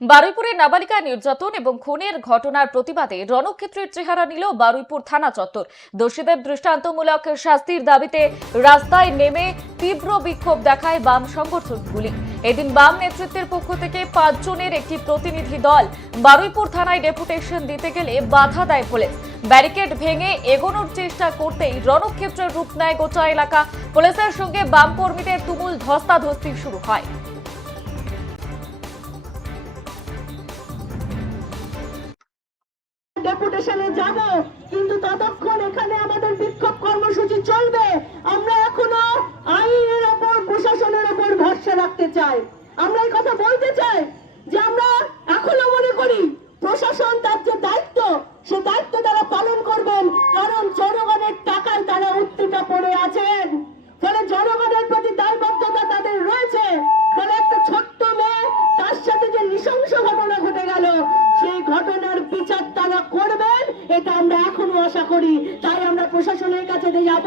বারুইপুরে নাবালিকা নির্যাতন এবং খুনের ঘটনার প্রতিবাদে রণক্ষেত্রের চেহারা নিল বারুইপুর থানা চত্বর। দোষীদের দৃষ্টান্তমূলক শাস্তির দাবিতে রাস্তায় নেমে তীব্র বিক্ষোভ দেখায় বাম সংগঠনগুলি। এদিন বাম নেতৃত্বের পক্ষ থেকে 5 জনের একটি প্রতিনিধি দল বারুইপুর থানায় ডেপুটেশন দিতে গেলে বাধা দেয় পুলিশ। ব্যারিকেড ভেঙে এগোনোর চেষ্টা করতেই রণক্ষেত্রের রূপ নেয় গোটা এলাকা। পুলিশের সঙ্গে বাম কর্মীদের তুমুল ধস্তাধস্তি শুরু হয়। ডেপুটেশনে যাব, কিন্তু ততক্ষণ এখানে আমাদের বিক্ষোভ কর্মসূচি চলবে। আমরা এখনো আইনের উপর, প্রশাসনের উপর ভরসা রাখতে চাই। আমরা এই কথা বলতে চাই যে আমরা এখনো মনে করি প্রশাসন তার যে দায়িত্ব, সে দায়িত্ব তারা পালন করবেন, কারণ জনগণের টাকায় তারা উত্তেজনা পড়ে আছেন। ফলে জনগণের প্রতি দায়বদ্ধতা তাদের রয়েছে। ফলে একটা ছোট্ট মেয়ে, তার সাথে যে নৃশংস ঘটনা ঘটে গেল, সেই ঘটনার বিচার তারা করবেন, এটা আমরা এখনো আশা করি। তাই আমরা প্রশাসনের কাছে যাব।